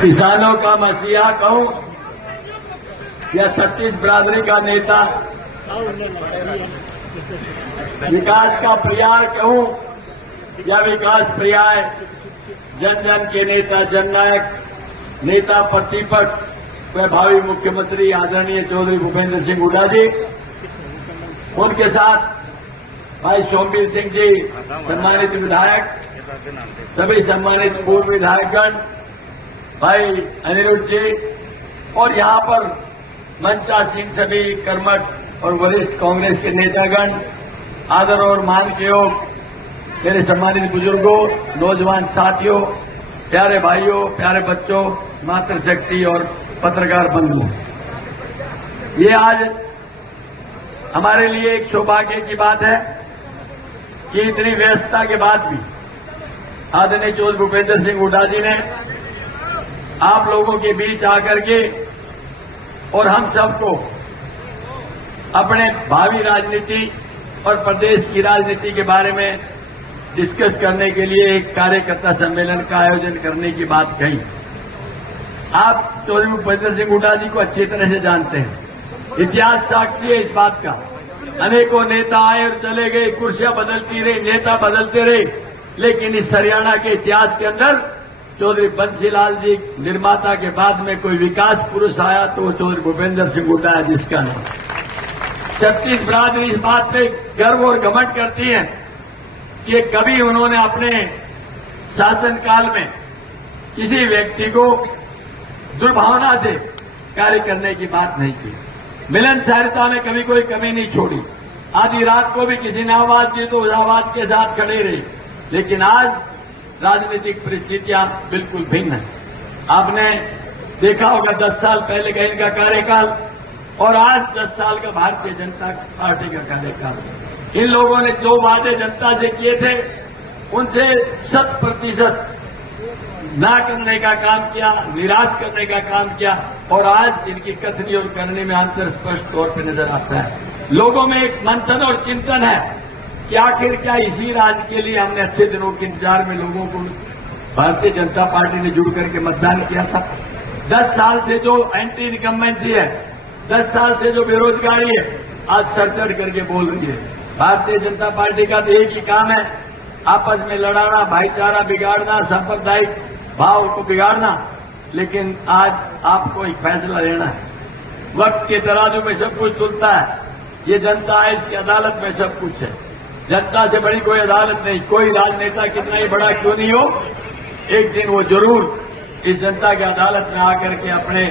किसानों का मसीहा कहूं या 36 बिरादरी का नेता, विकास का प्रियार कहूं या विकास प्रियाय, जन जन के नेता, जननायक नेता, प्रतिपक्ष व भावी मुख्यमंत्री आदरणीय चौधरी भूपेंद्र सिंह हुड्डा जी, उनके साथ भाई सोमवीर सिंह जी, सम्मानित विधायक, सभी सम्मानित पूर्व विधायकगण, भाई अनिरुद्ध जी, और यहां पर मंचासीन सभी कर्मठ और वरिष्ठ कांग्रेस के नेतागण, आदर और मान के योग मेरे सम्मानित बुजुर्गों, नौजवान साथियों, प्यारे भाइयों, प्यारे बच्चों, मातृशक्ति और पत्रकार बंधु, ये आज हमारे लिए एक सौभाग्य की बात है कि इतनी व्यस्तता के बाद भी आदरणीय चौधरी भूपेंद्र सिंह हुड्डा जी ने आप लोगों के बीच आकर के और हम सबको अपने भावी राजनीति और प्रदेश की राजनीति के बारे में डिस्कस करने के लिए एक कार्यकर्ता सम्मेलन का आयोजन करने की बात कही। आप चौधरी भूपेंद्र सिंह हुड्डा जी को अच्छी तरह से जानते हैं, इतिहास साक्षी है इस बात का। अनेकों नेता आए और चले गए, कुर्सियां बदलती रही, नेता बदलते रहे, लेकिन इस हरियाणा के इतिहास के अंदर चौधरी बंसीलाल जी निर्माता के बाद में कोई विकास पुरुष आया तो वो चौधरी भूपेंद्र सिंह हुड्डा है, जिसका नाम 36 बिरादरी इस बात पे गर्व और घमंड करती है कि कभी उन्होंने अपने शासनकाल में किसी व्यक्ति को दुर्भावना से कार्य करने की बात नहीं की, मिलनसारता में कभी कोई कमी नहीं छोड़ी। आधी रात को भी किसी ने आवाज दी तो उस आवाज के साथ खड़े रहे। लेकिन आज राजनीतिक परिस्थितियां बिल्कुल भिन्न है। आपने देखा होगा 10 साल पहले का इनका कार्यकाल और आज 10 साल का भारतीय जनता पार्टी का कार्यकाल। इन लोगों ने जो वादे जनता से किए थे उनसे 100% ना करने का काम किया, निराश करने का काम किया, और आज इनकी कथनी और करने में अंतर स्पष्ट तौर पर नजर आता है। लोगों में एक मंथन और चिंतन है कि आखिर क्या इसी राज्य के लिए हमने अच्छे दिनों के इंतजार में लोगों को भारतीय जनता पार्टी ने जुड़ करके मतदान किया था। 10 साल से जो एंटी इनकम्बेंसी है, 10 साल से जो बेरोजगारी है, आज सर चढ़ करके बोल रही है। भारतीय जनता पार्टी का तो एक ही काम है, आपस में लड़ाना, भाईचारा बिगाड़ना, सांप्रदायिक भाव को बिगाड़ना। लेकिन आज आपको एक फैसला लेना है। वक्त के तराजू में सब कुछ तुलता है। ये जनता है, इसकी अदालत में सब कुछ है। जनता से बड़ी कोई अदालत नहीं। कोई राजनेता कितना ही बड़ा क्यों नहीं हो, एक दिन वो जरूर इस जनता की अदालत में आकर के अपने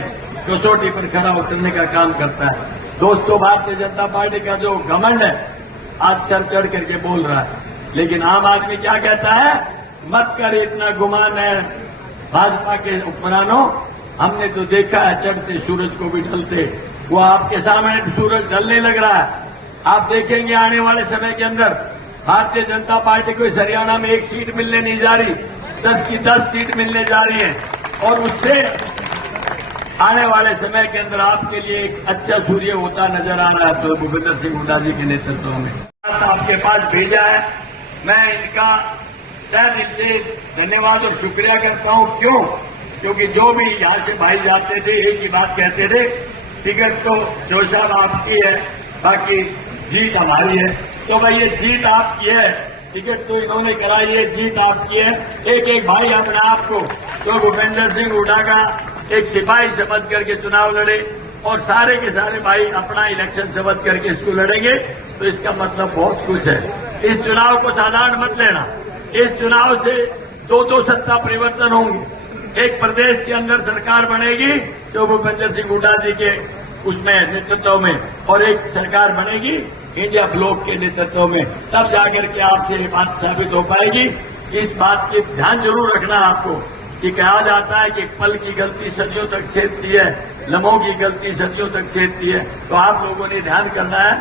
कसौटी पर खरा उतरने का काम करता है। दोस्तों, भारतीय जनता पार्टी का जो घमंड है आज सर चढ़ करके बोल रहा है, लेकिन आम आदमी क्या कहता है, मत कर इतना गुमान है भाजपा के हुक्मरानों, हमने तो देखा है चढ़ते सूरज को भी ढलते। वो आपके सामने सूरज ढलने लग रहा है। आप देखेंगे आने वाले समय के अंदर भारतीय जनता पार्टी को इस हरियाणा में एक सीट मिलने नहीं जा रही, 10 की 10 सीट मिलने जा रही है। और उससे आने वाले समय के अंदर आपके लिए एक अच्छा सूर्य होता नजर आ रहा है। तो भूपेंद्र सिंह हुड्डा जी के नेतृत्व में आपके पास भेजा है, मैं इनका तहे दिल से धन्यवाद और शुक्रिया करता हूं। क्यों? क्योंकि जो भी यहां से भाई जाते थे एक ही बात कहते थे, टिकट तो जो साहब आपकी है, बाकी जीत हमारी है। तो भाई ये जीत आपकी है, टिकट तो इन्होंने कराई है, जीत आपकी है। एक एक भाई अपने आप को तो भूपेंद्र सिंह हुड्डा का एक सिपाही समझ करके चुनाव लड़े और सारे के सारे भाई अपना इलेक्शन समझ करके इसको लड़ेंगे, तो इसका मतलब बहुत कुछ है। इस चुनाव को साधारण मत लेना। इस चुनाव से 2 सत्ता परिवर्तन होंगे। एक प्रदेश के अंदर सरकार बनेगी जो भूपेंद्र सिंह हुड्डा जी के उसमें नेतृत्व में, और एक सरकार बनेगी इंडिया ब्लॉक के नेतृत्व में। तब जाकर के आपसे ये बात साबित हो पाएगी। इस बात की ध्यान जरूर रखना आपको कि कहा जाता है कि पल की गलती सदियों तक छेदती है, लम्हों की गलती सदियों तक छेदती है। तो आप लोगों ने ध्यान करना है,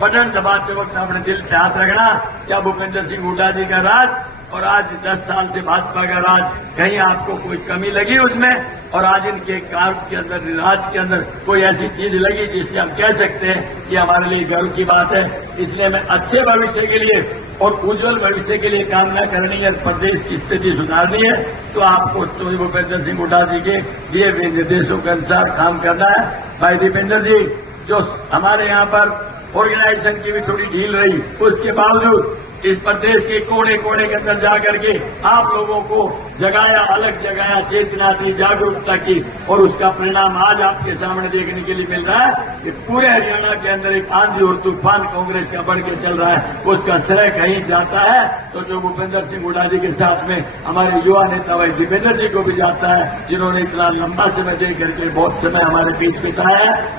बटन दबाते वक्त अपने दिल से हाथ रखना। क्या भूपेंद्र सिंह हुड्डा जी का राज और आज 10 साल से भाजपा का राज, कहीं आपको कोई कमी लगी उसमें? और आज इनके कार्य के अंदर, राज के अंदर कोई ऐसी चीज लगी जिससे हम कह सकते हैं कि हमारे लिए गर्व की बात है? इसलिए मैं अच्छे भविष्य के लिए और उज्जवल भविष्य के लिए कामना करनी है, प्रदेश की स्थिति सुधारनी है, तो आपको तो भूपेंद्र सिंह हुड्डा जी के दिए हुए निर्देशों के अनुसार काम करना है। भाई दीपेंद्र जी, जो हमारे यहाँ पर ऑर्गेनाइजेशन की भी थोड़ी ढील रही, उसके बावजूद इस प्रदेश के कोने कोने के अंदर जाकर के आप लोगों को जगाया, अलग जगाया, चेतना दी, जागरूकता की, और उसका परिणाम आज आपके सामने देखने के लिए मिल रहा है कि पूरे हरियाणा के अंदर एक आंधी और तूफान कांग्रेस का बढ़ के चल रहा है। उसका श्रेय कहीं जाता है तो जो भूपेंद्र सिंह हुड्डा जी के साथ में हमारे युवा नेता भाई दीपेंद्र जी को भी जाता है, जिन्होंने इतना लंबा समय दे करके बहुत समय हमारे बीच बिताया है।